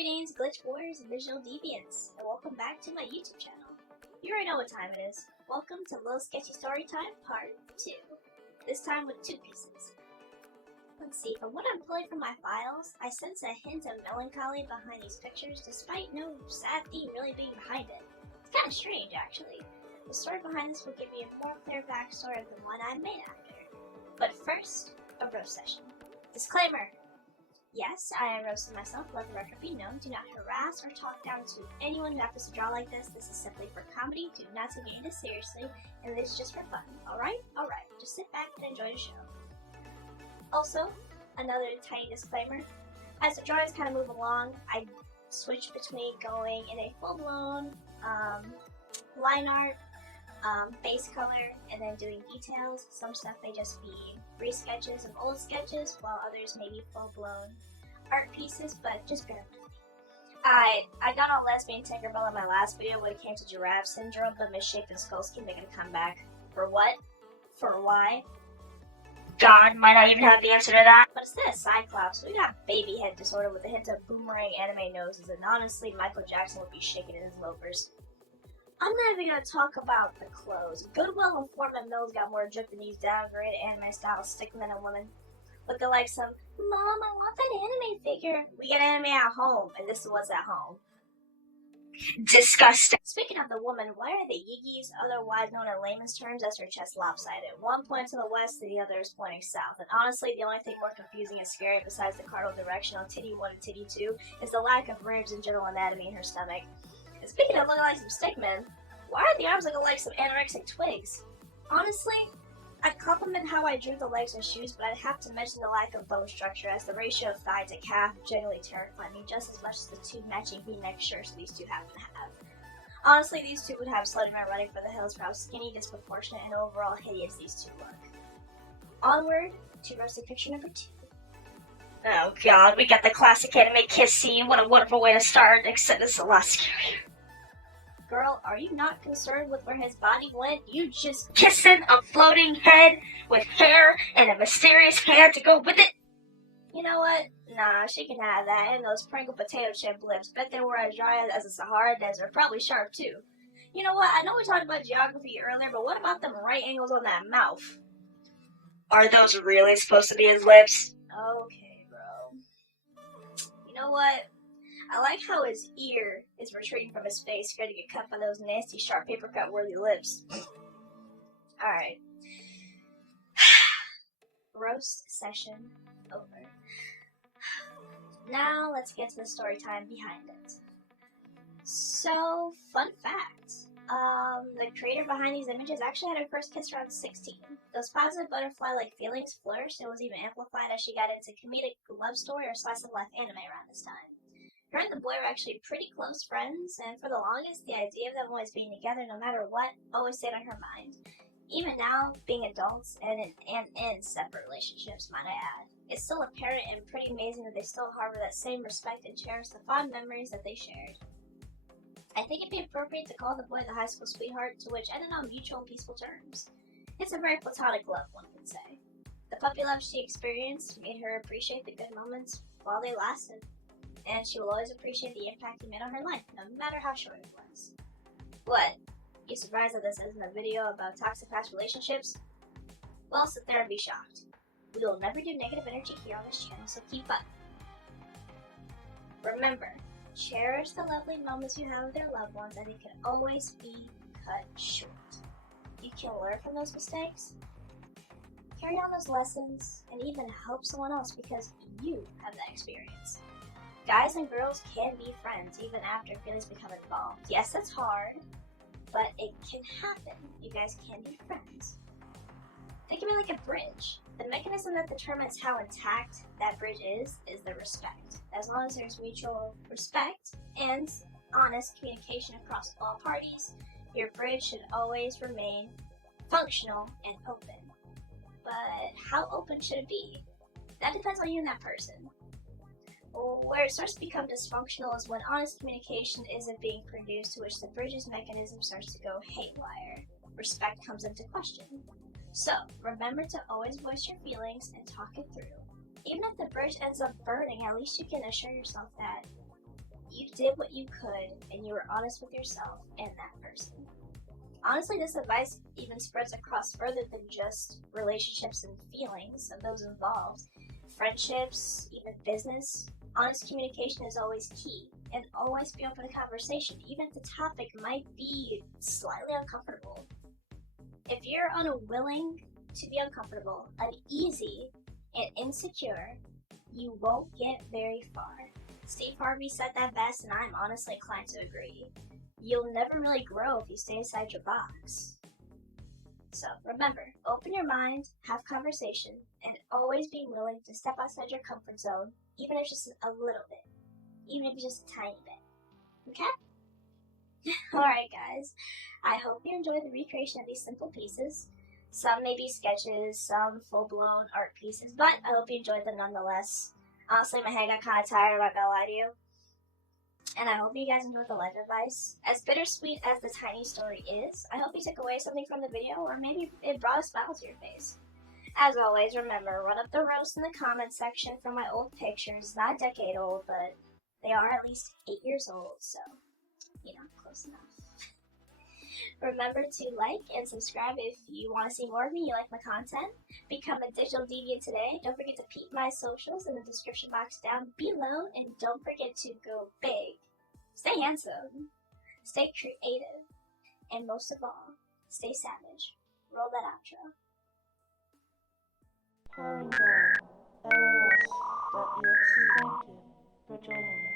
Greetings, glitch boarders and digital deviants, and welcome back to my YouTube channel. You already know what time it is. Welcome to Lil Sketchy Story Time Part 2. This time with 2 pieces. Let's see, from what I'm pulling from my files, I sense a hint of melancholy behind these pictures despite no sad theme really being behind it. It's kind of strange, actually. The story behind this will give me a more clear backstory of the one I made after. But first, a roast session. Disclaimer! Yes, I am roasting myself, let the record be known. Do not harass or talk down to anyone who happens to draw like this. This is simply for comedy. Do not take it seriously, and this is just for fun. Alright? Alright. Just sit back and enjoy the show. Also, another tiny disclaimer. As the drawings kind of move along, I switch between going in a full-blown line art, base color, and then doing details. Some stuff may just be re-sketches of old sketches, while others may be full-blown art pieces, but just bear with me. I got all lesbian Tinkerbell in my last video when it came to giraffe syndrome, but misshapen skulls keep making a comeback. For what? For why? God might not even have the answer to that. But instead of Cyclops, we got baby head disorder with a hint of boomerang anime noses, and honestly, Michael Jackson would be shaking in his loafers. I'm not even gonna talk about the clothes. Goodwill and Foreman Mills got more drip than these downgraded anime style stick men and women. With the likes of, Mom, I want that anime figure. We get anime at home, and this is what's at home. Disgusting. Speaking of the woman, why are the Yiggies, otherwise known in layman's terms as her chest lopsided? One points to the west and the other is pointing south. And honestly, the only thing more confusing and scary besides the cardinal direction on titty 1 and titty 2 is the lack of ribs and general anatomy in her stomach. And speaking of looking like some stickmen, why are the arms looking like some anorexic twigs? Honestly, I'd compliment how I drew the legs and shoes, but I'd have to mention the lack of bone structure, as the ratio of thigh to calf generally terrified me just as much as the 2 matching V-neck shirts these two happen to have. Honestly, these two would have Slenderman running for the hills for how skinny, disproportionate, and overall hideous these two look. Onward to roasted picture number 2. Oh god, we got the classic anime kiss scene. What a wonderful way to start, except it's a lot scarier. Girl, are you not concerned with where his body went? You just kissing a floating head with hair and a mysterious hand to go with it? You know what? Nah, she can have that, and those Pringle potato chip lips. Bet they were as dry as a Sahara desert, probably sharp too. You know what? I know we talked about geography earlier, but what about them right angles on that mouth? Are those really supposed to be his lips? Okay, bro. You know what? I like how his ear is retreating from his face, scared to get cut by those nasty, sharp paper cut worthy lips. Alright. Roast session over. Now let's get to the story time behind it. So, fun fact. The creator behind these images actually had her first kiss around 16. Those positive butterfly-like feelings flourished and was even amplified as she got into comedic love story or slice of life anime around this time. Her and the boy were actually pretty close friends, and for the longest, the idea of them always being together no matter what always stayed on her mind. Even now, being adults and in separate relationships, might I add, it's still apparent and pretty amazing that they still harbor that same respect and cherish the fond memories that they shared. I think it'd be appropriate to call the boy the high school sweetheart, to which ended on mutual peaceful terms. It's a very platonic love, one could say. The puppy love she experienced made her appreciate the good moments while they lasted. And she will always appreciate the impact he made on her life, no matter how short it was. What? You surprised that this isn't a video about toxic past relationships? Well, sit there and be shocked. We will never do negative energy here on this channel, so keep up. Remember, cherish the lovely moments you have with your loved ones, and it can always be cut short. You can learn from those mistakes, carry on those lessons, and even help someone else because you have that experience. Guys and girls can be friends even after feelings become involved. Yes, it's hard, but it can happen. You guys can be friends. Think of it like a bridge. The mechanism that determines how intact that bridge is the respect. As long as there's mutual respect and honest communication across all parties, your bridge should always remain functional and open. But how open should it be? That depends on you and that person. Where it starts to become dysfunctional is when honest communication isn't being produced, to which the bridge's mechanism starts to go haywire. Respect comes into question. So, remember to always voice your feelings and talk it through. Even if the bridge ends up burning, at least you can assure yourself that You did what you could, and you were honest with yourself and that person. Honestly, this advice even spreads across further than just relationships and feelings of those involved. Friendships, even business. Honest communication is always key, and always be open to conversation, even if the topic might be slightly uncomfortable. If you're unwilling to be uncomfortable, uneasy, and insecure, you won't get very far. Steve Harvey said that best, and I'm honestly inclined to agree. You'll never really grow if you stay inside your box. So remember, open your mind, have conversation, and always be willing to step outside your comfort zone, even if it's just a little bit, even if it's just a tiny bit. Okay? Alright guys, I hope you enjoyed the recreation of these simple pieces. Some may be sketches, some full-blown art pieces, but I hope you enjoyed them nonetheless. Honestly, my head got kind of tired, I'm not gonna lie to you. And I hope you guys enjoyed the life advice. As bittersweet as the tiny story is, I hope you took away something from the video, or maybe it brought a smile to your face. As always, remember, run up the roast in the comments section for my old pictures. Not a decade old, but they are at least 8 years old, so, you know, close enough. Remember to like and subscribe if you want to see more of me, you like my content. Become a digital deviant today. Don't forget to peep my socials in the description box down below. And don't forget to go big, stay handsome, stay creative, and most of all, stay savage. Roll that outro. Calendar, LAS.exe. Thank you for joining me.